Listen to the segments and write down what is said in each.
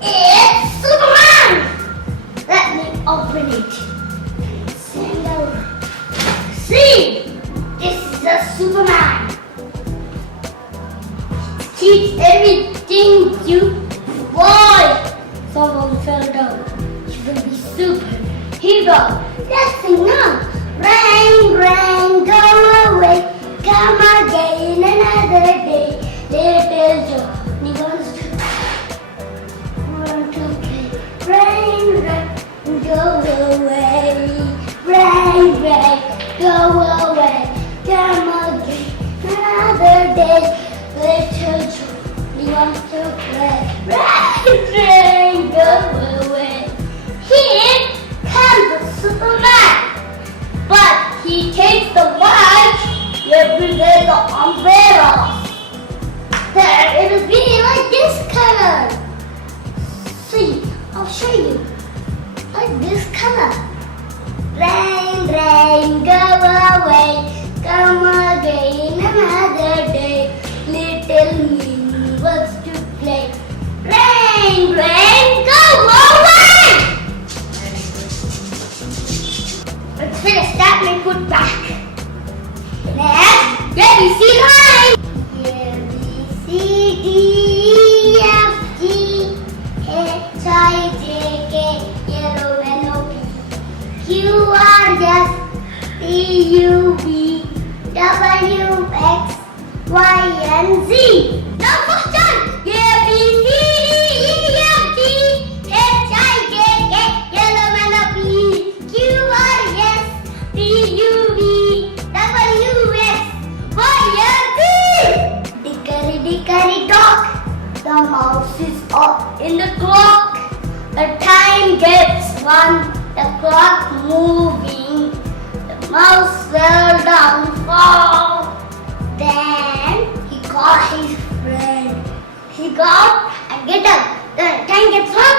here is Superman. Let me open it. Send out. See, this is a Superman. Keeps everything you want. Someone fell down. She will be super. Here we go. Let's sing now. Rain, rain, go away. Come again another day. Little Johnny wants to want to play. Rain, rain, go away. Rain, rain, go away. Come again another day. Little Johnny wants to play. Rain, rain, go away. Here comes the Superman. But he takes the watch every day the umbrella. There, it will be like this color. See, I'll show you. Like this color. Rain, rain, go away. Come again another day. Little Minnu wants to play. Rain, rain, go away. Let's finish that and put back. Next, ABC line. A, B, C, D, E, F, G, H, I, J, K, L, M, N, O, P, Q, R, S, T, U, V, W, X, Y, and Z. Now first time. A, B, C, D, E, F, G, H, I, J, K, L, M, N, O, P, Q, R, S, T, U, V, W, X, Y, and Z. Dickory, dickory, dock. The mouse is up in the clock. The time gets one. The clock moving. The mouse fell down, fall. Then he called his friend. He got and get up. The time gets one.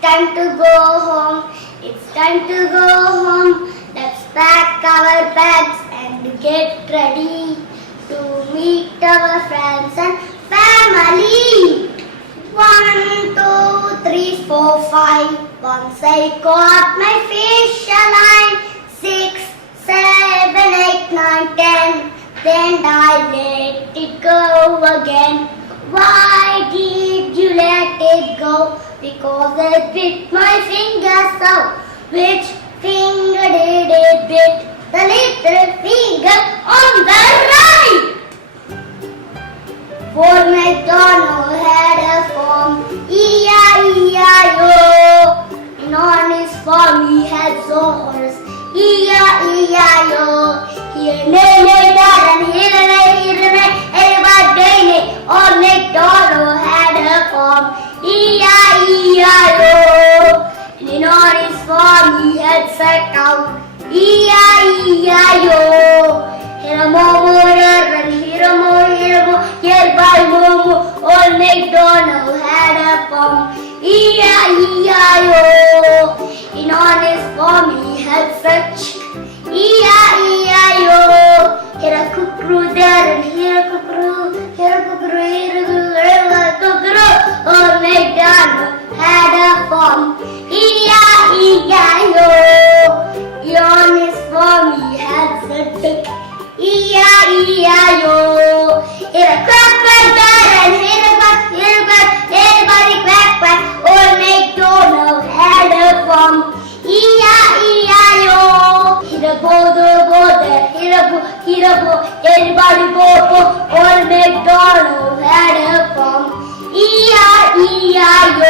Time to go home. It's time to go home. Let's pack our bags and get ready to meet our friends and family. 1, 2, 3, 4, 5. Once I caught my fish alive. 6, 7, 8, 9, 10. Then I let it go again. Why did you let it go? Because it bit my finger so. Which finger did it bit? The little finger on the right. For MacDonald had a farm, E-I-E-I-O. And on his farm he had a horse, E-I-E-I-O. Here, nay, nay, dad, and here, nay, everybody, nay. On MacDonald had a farm, E-I-E-I-O. And on his farm he had a cow, E-I-E-I-O. Here a momo, here and here a mo, here by momo. Old MacDonald had a farm, E-I-E-I-O. And on his farm he had such, E-I-E-I-O. Here a cuckoo there and here a cuckoo, here a cuckoo, here a cuckoo. Old MacDonald had a farm, E-I-E-I-O. On his farm he had such a E-I-E-I-O. Here a quack, quack, there and here a quack, everybody quack, quack. Old MacDonald had a farm, E-I-E-I-O. Here a bo, there, here a bo, everybody bo. Old MacDonald had a farm, E-I-E-I-O.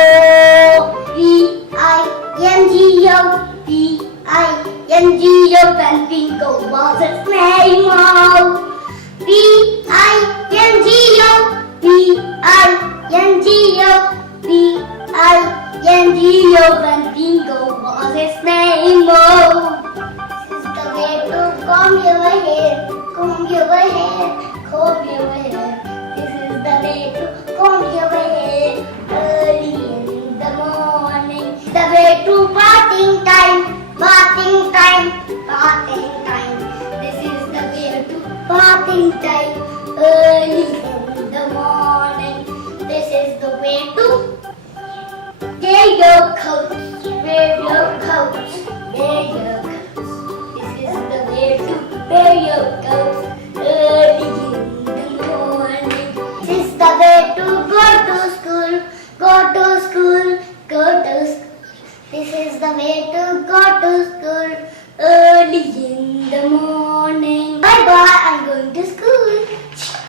V-I-N-G-O, V-I-N-G-O, and Bingo was its name. V-I-N-G-O, V-I-N-G-O, V-I-N-G-O, and Bingo was its name. This is the way to comb your hair, comb your hair, comb your hair. This is the way to comb your hair early in the morning. The way to bathing time, bathing time, bathing time. This is the way to bathing time your coats, wear your coats, wear your coats. This is the way to wear your coats early in the morning. This is the way to go to school, go to school, go to school. This is the way to